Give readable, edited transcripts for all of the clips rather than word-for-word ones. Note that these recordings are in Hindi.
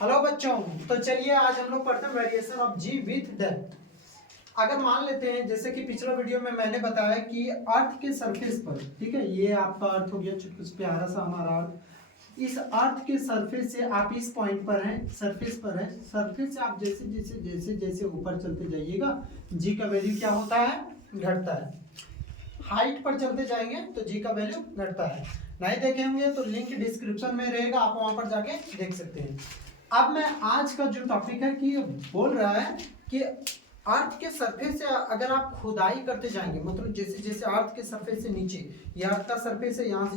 हेलो बच्चों, तो चलिए आज हम लोग पढ़ते हैं variation of G with depth. अगर मान लेते हैं जैसे कि पिछला वीडियो में मैंने बताया कि अर्थ के सरफेस पर, ठीक है, ये आपका अर्थ हो गया, कुछ प्यारा सा हमारा अर्थ। इस अर्थ के सरफेस से आप इस पॉइंट पर हैं, सरफेस पर हैं, सरफेस से आप जैसे जैसे जैसे जैसे ऊपर चलते जाइएगा जी का वैल्यू क्या होता है, घटता है। हाइट पर चलते जाएंगे तो जी का वैल्यू घटता है। नहीं देखे होंगे तो लिंक डिस्क्रिप्शन में रहेगा, आप वहां पर जाके देख सकते हैं। अब मैं आज का जो टॉपिक है कि बोल रहा है कि अर्थ के सरफेस से अगर आप खुदाई करते जाएंगे, मतलब जैसे जैसे अर्थ के सरफेस से नीचे, ये अर्थ का सरफेस है, यहाँ से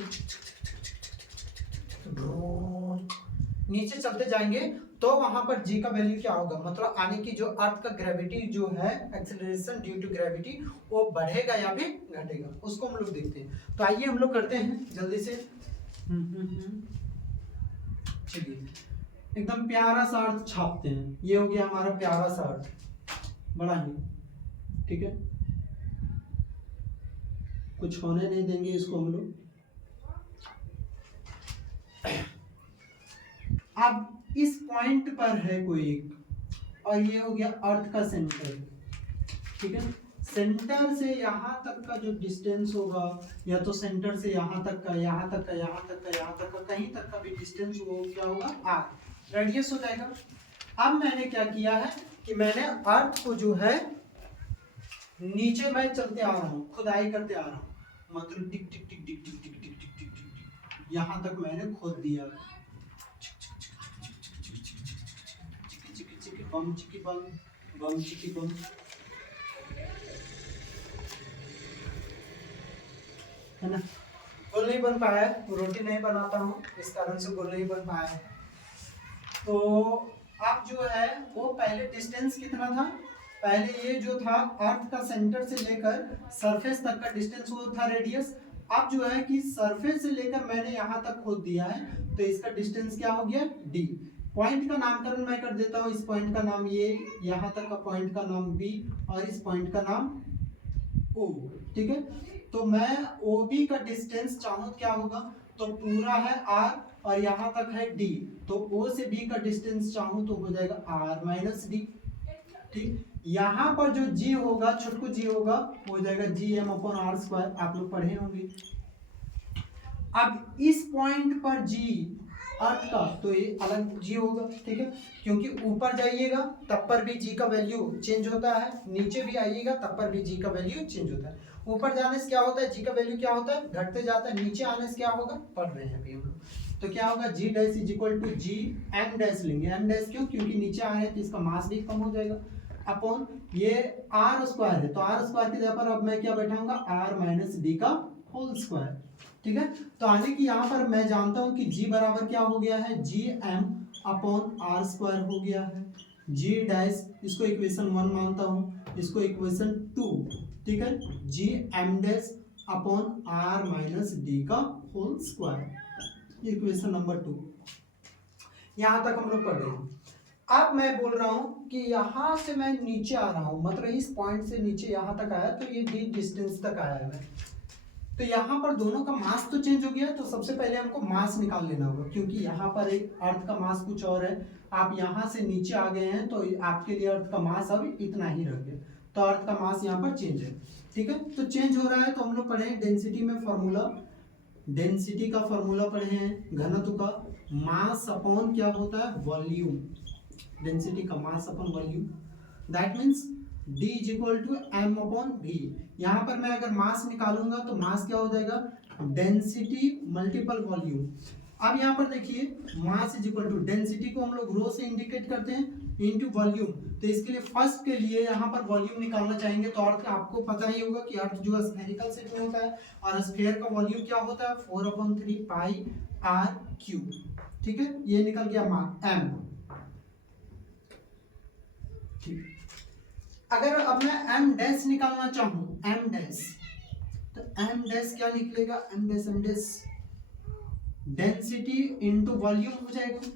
नीचे चलते जाएंगे तो वहां पर जी का वैल्यू क्या होगा, मतलब आने की जो अर्थ का ग्रेविटी जो है, एक्सेलरेशन ड्यू टू ग्रेविटी, वो बढ़ेगा या फिर घटेगा, उसको हम लोग देखते हैं। तो आइए हम लोग करते हैं जल्दी से। चलिए एकदम प्यारा सा अर्थ छापते हैं। ये हो गया हमारा प्यारा सा अर्थ, बड़ा ही, ठीक है, कुछ होने नहीं देंगे इसको हम लोग। अब इस पॉइंट पर है कोई एक, और ये हो गया अर्थ का सेंटर, ठीक है। सेंटर से यहाँ तक का जो डिस्टेंस होगा, या तो सेंटर से यहाँ तक का, यहाँ तक का, यहाँ तक का, यहाँ तक का, कहीं तक का भी डिस्टेंस वो क्या होगा, आर, रेडियस हो जाएगा। अब मैंने क्या किया है कि मैंने अर्थ को जो है नीचे मैं चलते आ रहा हूँ, खुदाई करते आ रहा हूँ, मतलब टिक टिक टिक टिक टिक टिक टिक टिक टिक टिक यहाँ तक मैंने खोद दिया। बम चिकी बम, बम चिकी बम। है ना, गोल नहीं बन पाया है, रोटी नहीं बनाता हूँ इस कारण से गोल नहीं बन पाया है। तो अब जो है वो पहले डिस्टेंस कितना था, पहले ये जो था अर्थ का सेंटर से लेकर सरफेस तक का डिस्टेंस वो था रेडियस। अब जो है कि सरफेस से लेकर मैंने यहाँ तक खोद दिया है, तो इसका डिस्टेंस क्या हो गया, डी। पॉइंट का नामकरण मैं कर देता हूँ, इस पॉइंट का नाम ये, यहाँ तक का पॉइंट का नाम बी, और इस पॉइंट का नाम ओ, ठीक है। तो मैं ओ बी का डिस्टेंस चाहूँ क्या होगा, तो पूरा है आर और यहाँ तक है डी, तो ओ से बी का डिस्टेंस चाहूँ तो हो जाएगा आर माइनस डी, ठीक। यहाँ पर जो जी होगा, छोटकू जी होगा, हो जाएगा G M upon R square, आप लोग पढ़े होंगे। अब इस पॉइंट पर जी अर्थ का, तो ये अलग जी होगा, ठीक है, क्योंकि ऊपर जाइएगा तब पर भी जी का वैल्यू चेंज होता है, नीचे भी आइएगा तब पर भी जी का वैल्यू चेंज होता है। ऊपर जाने से क्या होता है, जी का वैल्यू क्या होता है, घटते जाता है, नीचे आने से क्या होगा, पढ़ रहे हैं अभी हम लोग, तो क्या होगा, g dash is equal to g M dash लेंगे। एम डैश क्यों, क्योंकि नीचे आ रहे हैं तो इसका मास भी कम हो जाएगा, अपॉन ये आर स्क्वायर है, तो आर स्क्वायर की जगह पर अब मैं क्या बैठाऊंगा, आर माइनस डी का होल स्क्वायर, ठीक है। तो आने की यहाँ पर मैं जानता हूँ कि g बराबर क्या हो गया है, G M upon R square हो गया है। जी डैश, इसको इक्वेशन 1 मानता हूँ, इसको इक्वेशन 2, ठीक है, G M dash upon R minus D का होल स्क्वायर, इक्वेशन नंबर 2। यहाँ तक हम लोग पढ़ रहे हैं। अब मैं बोल रहा हूँ कि यहाँ से मैं नीचे आ रहा हूँ, मतलब इस पॉइंट से नीचे यहाँ तक आया, तो ये डी डिस्टेंस तक आया है मैं, तो यहाँ पर दोनों का मास तो चेंज हो गया, तो सबसे पहले हमको मास निकाल लेना होगा, क्योंकि यहाँ पर एक अर्थ का मास कुछ और है, आप यहाँ से नीचे आ गए हैं, तो आपके लिए अर्थ का मास अब इतना ही रह गया, तो अर्थ का मास यहाँ पर चेंज है, ठीक है। तो चेंज हो रहा है, तो हम लोग पढ़े हैं डेंसिटी में फॉर्मूला, डेंसिटी का फॉर्मूला पढ़े हैं, घनत्व का, मास अपॉन क्या होता है, वॉल्यूम, डेंसिटी का mass upon volume, that means D is equal to M upon V. यहाँ पर मैं अगर मास निकालूंगा तो मास क्या हो जाएगा, डेंसिटी मल्टीपल वॉल्यूम। अब यहाँ पर देखिए mass is equal to, density को हम लोग रो से इंडिकेट करते हैं, इनटू वॉल्यूम, तो इसके लिए फर्स्ट के लिए यहाँ पर वॉल्यूम निकालना चाहेंगे, तो अर्थ आपको पता ही होगा कि अर्थ जो स्फेरिकल शेप में होता है, और स्फेयर का वॉल्यूम क्या होता है, 4/3 पाई आर क्यूब, ठीक है, ये निकल गया मान एम, ठीक। अगर अब मैं एम डैश निकालना चाहूं, एम डैश, तो एम डैश क्या निकलेगा, M dash density into volume हो जाएगा,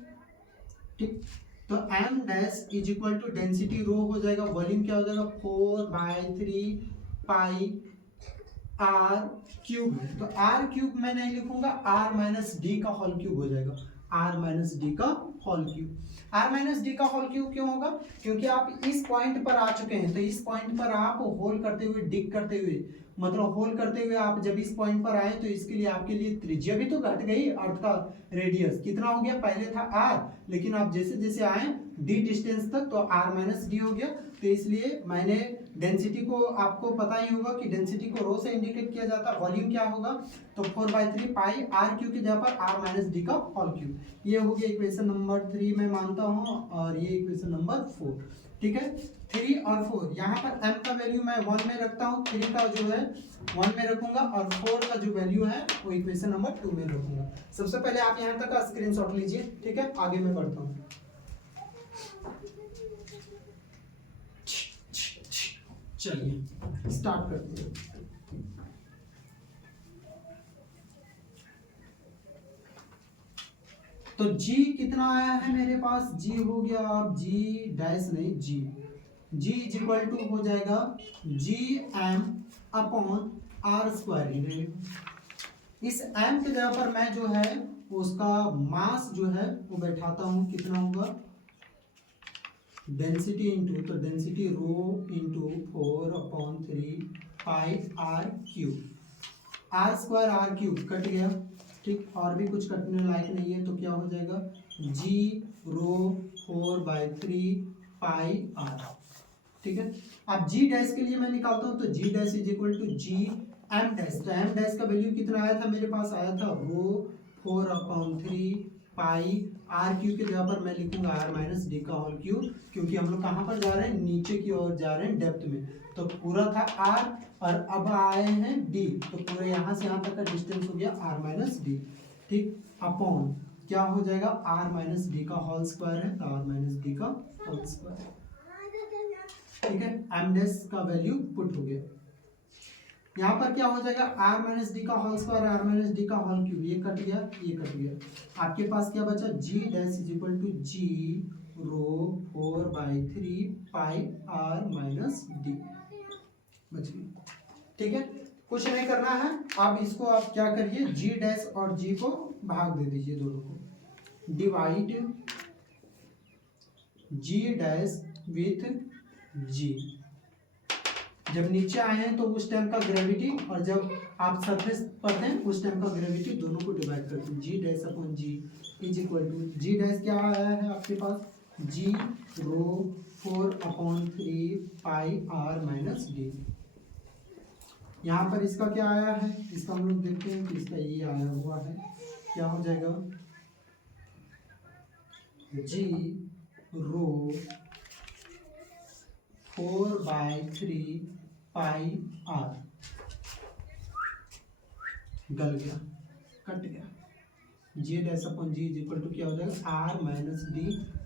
ठीक। तो M dash is equal to density rho हो जाएगा, वॉल्यूम क्या हो जाएगा, 4/3 पाई आर क्यूब है, तो आर क्यूब मैं नहीं लिखूंगा, आर माइनस डी का होल क्यूब हो जाएगा, आर माइनस डी का whole cube. R minus D का होल क्यूब क्यों होगा? क्योंकि आप इस पॉइंट पर आ चुके हैं, तो इस पॉइंट पर आप होल करते हुए, डिग करते हुए, मतलब होल करते हुए आप जब इस पॉइंट पर आए तो इसके लिए आपके लिए त्रिज्या भी तो घट गई। अर्थ का रेडियस कितना हो गया? पहले था आर, लेकिन आप जैसे जैसे आए डी डिस्टेंस तक तो आर माइनस डी हो गया। तो इसलिए मैंने डेंसिटी को, आपको पता ही होगा कि डेंसिटी को रो से इंडिकेट किया जाता है। वॉल्यूम क्या होगा? तो 4/3 पाई आर क्यू की जगह पर आर माइनस डी का होल क्यूब। ये हो गया इक्वेशन नंबर 3 मैं मानता हूँ, और ये इक्वेशन नंबर 4। ठीक है, 3 और 4, यहाँ पर m का वैल्यू मैं 1 में रखता हूँ, 3 का जो है 1 में रखूंगा, और 4 का जो वैल्यू है वो इक्वेशन नंबर 2 में रखूंगा। सबसे पहले आप यहाँ तक का स्क्रीनशॉट लीजिए। ठीक है, आगे मैं बढ़ता हूँ। चलिए स्टार्ट करते हैं। तो g कितना आया है मेरे पास? g हो गया, अब g डैश नहीं, g इज इक्वल टू हो जाएगा gm अपॉन आर स्क्वायर। इस m की जगह पर मैं जो है उसका मास जो है वो बैठाता हूं, कितना होगा? डेंसिटी इंटू, तो density rho into 4/3 pi R cube. R square R cube cut गया, ठीक, और भी कुछ कटने लायक नहीं है, तो क्या हो जाएगा? जी रो 4/3 पाई आर। ठीक है, अब जी डैश के लिए मैं निकालता हूं, तो g dash is equal to g M dash. तो एम डैश का वैल्यू कितना आया था मेरे पास? आया था रो 4/3 पाई आर क्यूब की जगह पर मैं लिखूंगा आर माइनस डी का होल क्यूब, क्योंकि हम लोग कहाँ पर जा रहे हैं? नीचे की ओर जा रहे हैं, डेप्थ में। तो पूरा था आर, और अब आए हैं डी, तो पूरे यहाँ से यहाँ तक का डिस्टेंस हो गया आर माइनस डी। ठीक, अपॉन क्या हो जाएगा? आर माइनस डी का होल स्क्वायर है, तो आर माइनस डी का होल स्क्वायर। ठीक है, एम डैश का वैल्यू पुट हो गया। यहाँ पर क्या हो जाएगा? आर माइनस डी का whole square, r minus D का होल क्यूब, ये कट गया, ये कट गया। आपके पास क्या बचा? G dash is equal to g rho 4/3 pi r minus D बच गया। ठीक है, कुछ नहीं करना है। अब इसको आप क्या करिए? जी डैश और जी को भाग दे दीजिए, दोनों को डिवाइड जी डैश विथ जी। जब नीचे आए हैं तो उस टाइम का ग्रेविटी, और जब आप सरफेस पर थे उस टाइम का ग्रेविटी, दोनों को डिवाइड करते हैं। G dash upon g is equal to, g dash क्या आया है आपके पास? G rho 4/3 pi r minus d. यहाँ पर इसका क्या आया है? इसका हम लोग देखते हैं कि इसका ये आया हुआ है, क्या हो जाएगा? जी रो 4/3 पाई आर, गल गया, कट गया। G dash upon g is equal to क्या हो जाएगा? Are minus d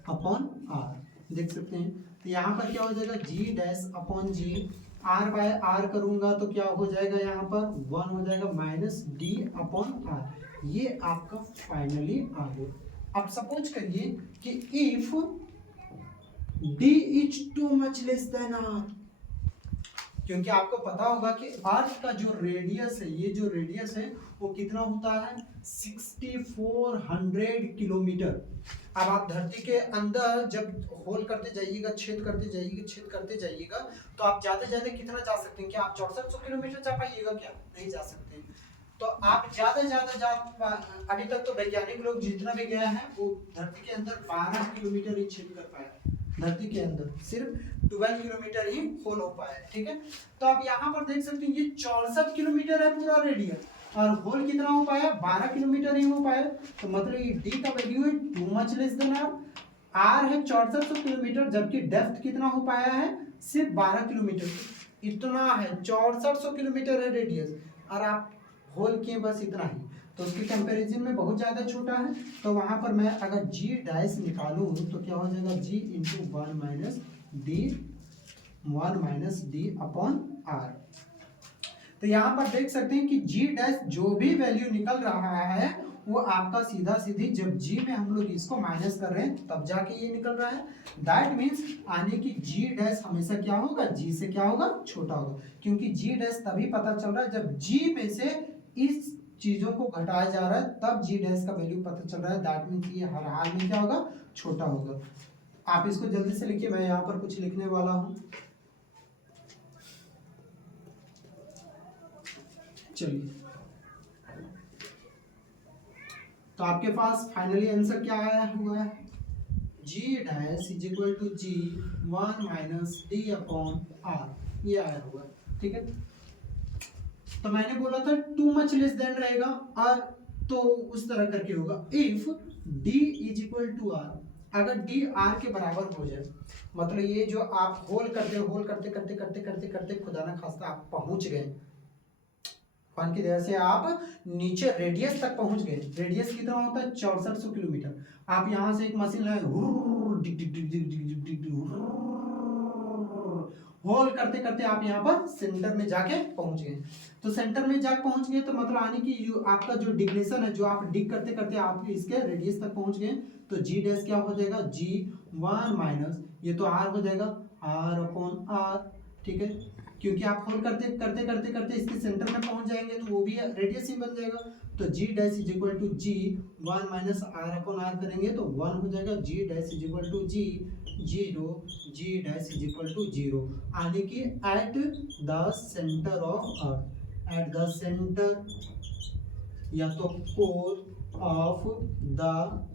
upon r. देख सकते हैं, तो यहाँ पर क्या हो जाएगा? G dash upon g, r by r करूंगा तो क्या हो जाएगा? यहाँ पर 1 हो जाएगा माइनस डी अपॉन आर। ये आपका फाइनली आ गया। अब सपोज करिए कि if D is too much less than R, क्योंकि आपको पता होगा कि अर्थ का जो रेडियस है, ये जो रेडियस है वो कितना होता है? 6400 किलोमीटर। अब आप धरती के अंदर जब होल करते जाइएगा, छेद करते जाइएगा, छेद करते जाइएगा, तो आप ज्यादा ज्यादा कितना जा सकते हैं? क्या आप 6400 किलोमीटर जा पाइएगा? क्या नहीं जा सकते। तो आप ज्यादा ज्यादा अभी तक तो वैज्ञानिक लोग जितना भी गया है वो धरती के अंदर 12 किलोमीटर ही छेद कर पाया। धरती के अंदर सिर्फ 12 किलोमीटर ही होल हो पाया। ठीक है, तो आप यहाँ पर देख सकते हैं ये 64 किलोमीटर है पूरा रेडियस, और होल कितना हो पाया? 12 किलोमीटर ही हो पाया। तो मतलब ये डी का वैल्यू है too much less than R. R है 6400 किलोमीटर, जबकि डेप्थ कितना हो पाया है? सिर्फ 12 किलोमीटर। इतना है, 6400 किलोमीटर है रेडियस, और आप होल किए बस इतना ही। तो उसके कंपैरिजन में बहुत ज़्यादा छोटा है। तो वहाँ पर मैं अगर जी डैश निकालूँ तो क्या हो जाएगा? G into 1 minus d upon r. तो यहाँ पर देख सकते हैं कि जी डैश जो भी वैल्यू निकल रहा है वो आपका सीधा सीधी, जब जी में हम लोग इसको माइनस कर रहे हैं तब जाके ये निकल रहा है। दैट मीन्स आने की जी डैश हमेशा क्या होगा? जी से क्या होगा? छोटा होगा, क्योंकि जी डैश तभी पता चल रहा है जब जी में से इस चीज़ों को घटाया जा रहा है तब जी डैश का वैल्यू पता चल रहा है। दैट मीन्स ये हर हाल में क्या होगा, छोटा होगा। आप इसको जल्दी से लिखिए, मैं यहाँ पर कुछ लिखने वाला हूँ। चलिए, तो आपके पास फाइनली आंसर क्या आया हुआ है, g dash is equal to g 1 minus d upon r, ये आया हुआ है। ठीक है, तो मैंने बोला था टू मच लेस देन रहेगा और तो उस तरह करके होगा। If D is equal to R, अगर डी आर के बराबर हो जाए, मतलब ये जो आप होल करते करते करते करते करते खुदा ना खास्ता आप पहुंच गए, फन की वजह से आप नीचे रेडियस तक पहुंच गए। रेडियस कितना होता है, 6400 किलोमीटर। आप यहां से एक मशीन लाए, होल करते करते आप यहाँ पर सेंटर में जाके पहुंच गए। तो सेंटर में जाके पहुंच गए तो मतलब आने की आपका जो डिग्नेशन है, जो आप डिग करते करते आप इसके रेडियस तक पहुंच गए, तो जी डैश क्या हो जाएगा, जी 1 माइनस ये तो आर हो जाएगा, आर अपॉन आर। ठीक है, क्योंकि आप होल करते करते करते करते इसके सेंटर में पहुंच जाएंगे तो वो भी रेडियस ही बन जाएगा। तो g dash is equal to g 1 minus r upon r करेंगे तो 1 हो जाएगा। G dash is equal to g 0, g dash is equal to 0, यानी कि at the centre of earth, at the centre या तो कोर ऑफ द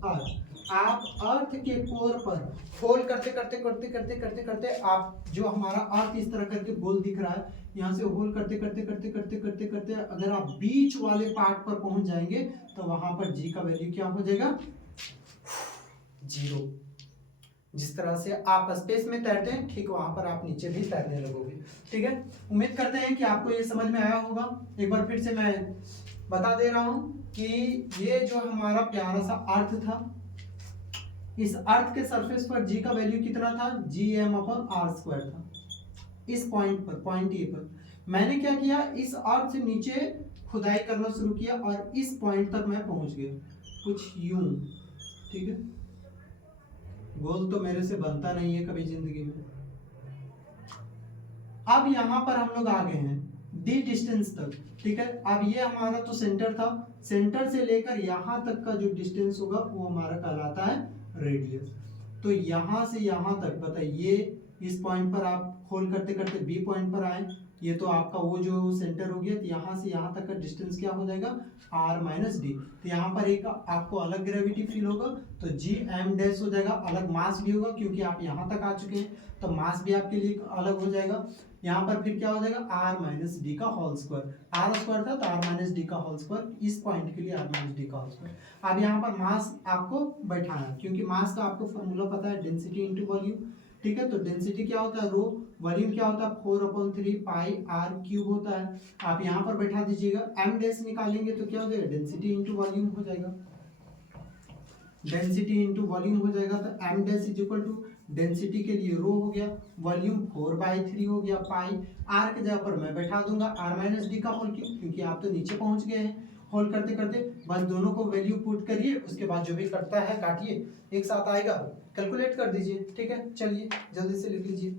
अर्थ। आप अर्थ के कोर पर होल करते करते करते करते करते करते आप जो हमारा अर्थ इस तरह करके गोल दिख रहा है, यहाँ से होल करते करते करते करते करते करते अगर आप बीच वाले पार्ट पर पहुंच जाएंगे तो वहां पर जी का वैल्यू क्या हो जाएगा, 0। जिस तरह से आप स्पेस में तैरते हैं ठीक वहां पर आप नीचे भी तैरने लगोगे। ठीक है, उम्मीद करते हैं कि आपको ये समझ में आया होगा। एक बार फिर से मैं बता दे रहा हूं कि ये जो हमारा प्यारा सा अर्थ था, इस अर्थ के सरफेस पर जी का वैल्यू कितना था, G M upon R square था। इस पॉइंट पर, पॉइंट ए पर मैंने क्या किया, इस अर्थ से नीचे खुदाई करना शुरू किया और इस पॉइंट तक मैं पहुंच गया, कुछ यूं। ठीक है, गोल तो मेरे से बनता नहीं है कभी जिंदगी में। अब यहां पर हम लोग आ गए हैं डी डिस्टेंस तक। ठीक है, अब ये हमारा तो सेंटर था, सेंटर से लेकर यहां तक का जो डिस्टेंस होगा वो हमारा कहलाता है रेडियस। तो यहां से यहां तक बताइए, इस पॉइंट पर आप होल करते करते बी पॉइंट पर आए, ये तो आपका वो जो सेंटर हो गया, तो यहाँ से यहाँ तक का डिस्टेंस क्या हो जाएगा, r माइनस डी। तो यहाँ पर एक आपको अलग ग्रेविटी फील होगा, तो जी एम डैश हो जाएगा, अलग मास भी होगा क्योंकि आप यहाँ तक आ चुके हैं, तो मास भी आपके लिए अलग हो जाएगा। यहाँ पर फिर क्या हो जाएगा, r माइनस डी का होल स्क्वायर, आर स्क्वायर था तो r माइनस डी का होल स्क्वायर, इस पॉइंट के लिए r माइनस डी का होल स्क्वायर। अब यहाँ पर मास आपको बैठाना, क्योंकि मास का आपको फॉर्मूला पता है, डेंसिटी इंटू वॉल्यूम। ठीक है, तो डेंसिटी क्या होता है, रो, वॉल्यूम क्या होता है, 4/3 पाई आर क्यूब होता है। आप यहाँ पर बैठा दीजिएगा, एम डैश निकालेंगे तो क्या हो जाएगा, डेंसिटी इंटू वॉल्यूम हो जाएगा, डेंसिटी इंटू वॉल्यूम हो जाएगा। तो M dash is equal to density के लिए रो हो गया, वॉल्यूम 4/3 हो गया पाई, आर के जगह पर मैं बैठा दूंगा आर माइनस डी का होल क्यूब, क्योंकि आप तो नीचे पहुंच गए हैं। होल करते करते बस दोनों को वैल्यू पुट करिए, उसके बाद जो भी कटता है काटिए, एक साथ आएगा, कैलकुलेट कर दीजिए। ठीक है, चलिए जल्दी से लिख लीजिए।